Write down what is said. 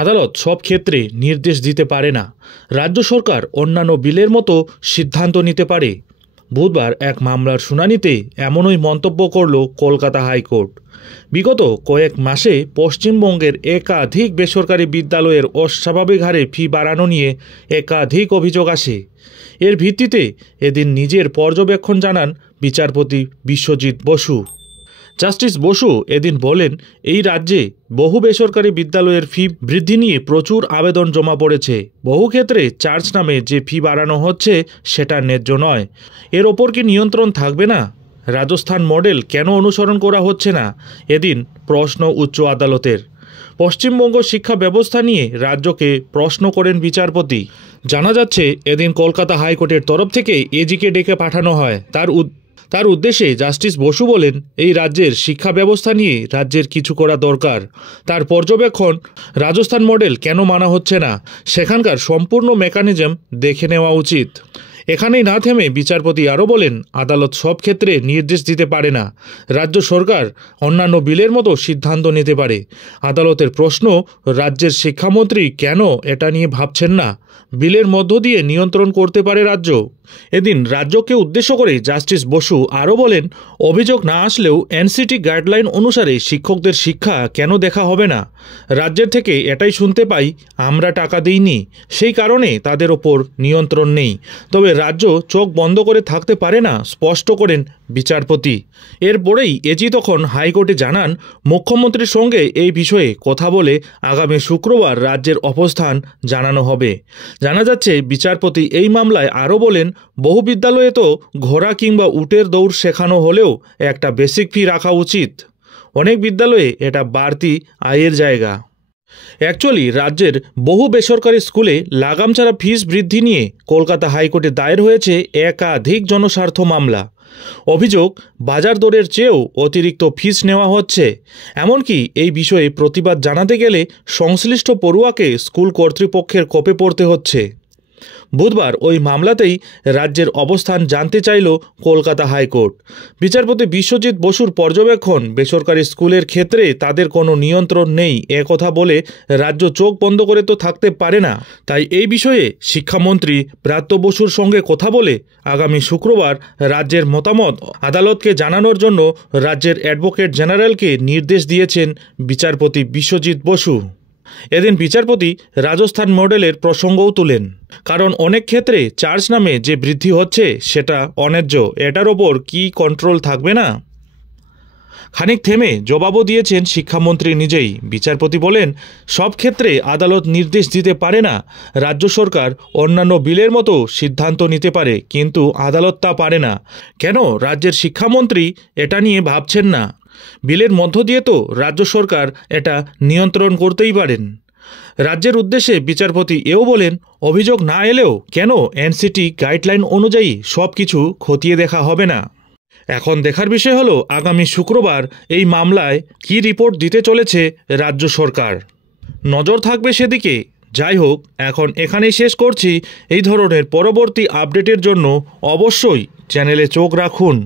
আদালত সব ক্ষেত্রে নির্দেশ দিতে পারে না। রাজ্য সরকার অন্যান্য বিলের মতো সিদ্ধান্ত নিতে পারে। বুধবার এক মামলার শুনানিতে এমনই মন্তব্য করল কলকাতা হাইকোর্ট। বিগত কয়েক মাসে পশ্চিমবঙ্গের একাধিক বেসরকারি বিদ্যালয়ের অস্বাভাবিক হারে ফি বাড়ানো নিয়ে একাধিক অভিযোগ আসে। এর ভিত্তিতে এদিন নিজের পর্যবেক্ষণ জানান বিচারপতি বিশ্বজিৎ বসু। জাস্টিস বসু এদিন বলেন, এই রাজ্যে বহু বেসরকারি বিদ্যালয়ের ফি বৃদ্ধি নিয়ে প্রচুর আবেদন জমা পড়েছে। বহু ক্ষেত্রে চার্জ নামে যে ফি বাড়ানো হচ্ছে সেটা ন্যায্য নয়। এর ওপর কি নিয়ন্ত্রণ থাকবে না? রাজস্থান মডেল কেন অনুসরণ করা হচ্ছে না? এদিন প্রশ্ন উচ্চ আদালতের। পশ্চিমবঙ্গ শিক্ষা ব্যবস্থা নিয়ে রাজ্যকে প্রশ্ন করেন বিচারপতি। জানা যাচ্ছে এদিন কলকাতা হাইকোর্টের তরফ থেকে এজিকে ডেকে পাঠানো হয়। তার উদ্দেশ্যে জাস্টিস বসু বলেন, এই রাজ্যের শিক্ষা ব্যবস্থা নিয়ে রাজ্যের কিছু করা দরকার। তার পর্যবেক্ষণ, রাজস্থান মডেল কেন মানা হচ্ছে না, সেখানকার সম্পূর্ণ মেকানিজম দেখে নেওয়া উচিত। এখানেই না থেমে বিচারপতি আরও বলেন, আদালত সব ক্ষেত্রে নির্দেশ দিতে পারে না। রাজ্য সরকার অন্যান্য বিলের মতো সিদ্ধান্ত নিতে পারে। আদালতের প্রশ্ন, রাজ্যের শিক্ষামন্ত্রী কেন এটা নিয়ে ভাবছেন না? বিলের মধ্য দিয়ে নিয়ন্ত্রণ করতে পারে রাজ্য। এদিন রাজ্যকে উদ্দেশ্য করে জাস্টিস বসু আরও বলেন, অভিযোগ না আসলেও এনসিটি গাইডলাইন অনুসারে শিক্ষকদের শিক্ষা কেন দেখা হবে না? রাজ্যের থেকে এটাই শুনতে পাই, আমরা টাকা দিইনি, সেই কারণে তাদের ওপর নিয়ন্ত্রণ নেই। তবে রাজ্য চোখ বন্ধ করে থাকতে পারে না, স্পষ্ট করেন বিচারপতি। এরপরেই এজি তখন হাইকোর্টে জানান, মুখ্যমন্ত্রীর সঙ্গে এই বিষয়ে কথা বলে আগামী শুক্রবার রাজ্যের অবস্থান জানানো হবে। জানা যাচ্ছে বিচারপতি এই মামলায় আরও বলেন, বহু বিদ্যালয়ে তো ঘোড়া কিংবা উটের দৌড় শেখানো হলেও একটা বেসিক ফি রাখা উচিত। অনেক বিদ্যালয়ে এটা বাড়তি আয়ের জায়গা। অ্যাকচুয়ালি রাজ্যের বহু বেসরকারি স্কুলে লাগাম ছাড়া ফিস বৃদ্ধি নিয়ে কলকাতা হাইকোর্টে দায়ের হয়েছে একাধিক জনস্বার্থ মামলা। অভিযোগ, বাজার দরের চেয়েও অতিরিক্ত ফিস নেওয়া হচ্ছে। এমনকি এই বিষয়ে প্রতিবাদ জানাতে গেলে সংশ্লিষ্ট পড়ুয়াকে স্কুল কর্তৃপক্ষের কোপে পড়তে হচ্ছে। বুধবার ওই মামলাতেই রাজ্যের অবস্থান জানতে চাইল কলকাতা হাইকোর্ট। বিচারপতি বিশ্বজিৎ বসুর পর্যবেক্ষণ, বেসরকারি স্কুলের ক্ষেত্রে তাদের কোনো নিয়ন্ত্রণ নেই একথা বলে রাজ্য চোখ বন্ধ করে তো থাকতে পারে না। তাই এই বিষয়ে শিক্ষামন্ত্রী ব্রাত্য বসুর সঙ্গে কথা বলে আগামী শুক্রবার রাজ্যের মতামত আদালতকে জানানোর জন্য রাজ্যের অ্যাডভোকেট জেনারেলকে নির্দেশ দিয়েছেন বিচারপতি বিশ্বজিৎ বসু। এদিন বিচারপতি রাজস্থান মডেলের প্রসঙ্গও তুলেন, কারণ অনেক ক্ষেত্রে চার্জ নামে যে বৃদ্ধি হচ্ছে সেটা অন্যায্য। এটার ওপর কি কন্ট্রোল থাকবে না? খানিক থেমে জবাবও দিয়েছেন শিক্ষামন্ত্রী নিজেই। বিচারপতি বলেন, সব ক্ষেত্রে আদালত নির্দেশ দিতে পারে না। রাজ্য সরকার অন্যান্য বিলের মতো সিদ্ধান্ত নিতে পারে, কিন্তু আদালত তা পারে না। কেন রাজ্যের শিক্ষামন্ত্রী এটা নিয়ে ভাবছেন না? বিলের মধ্য দিয়ে তো রাজ্য সরকার এটা নিয়ন্ত্রণ করতেই পারেন। রাজ্যের উদ্দেশ্যে বিচারপতি এও বলেন, অভিযোগ না এলেও কেন এনসিটি গাইডলাইন অনুযায়ী সব কিছু খতিয়ে দেখা হবে না? এখন দেখার বিষয় হলো আগামী শুক্রবার এই মামলায় কি রিপোর্ট দিতে চলেছে রাজ্য সরকার। নজর থাকবে সেদিকে। যাই হোক, এখন এখানেই শেষ করছি। এই ধরনের পরবর্তী আপডেটের জন্য অবশ্যই চ্যানেলে চোখ রাখুন।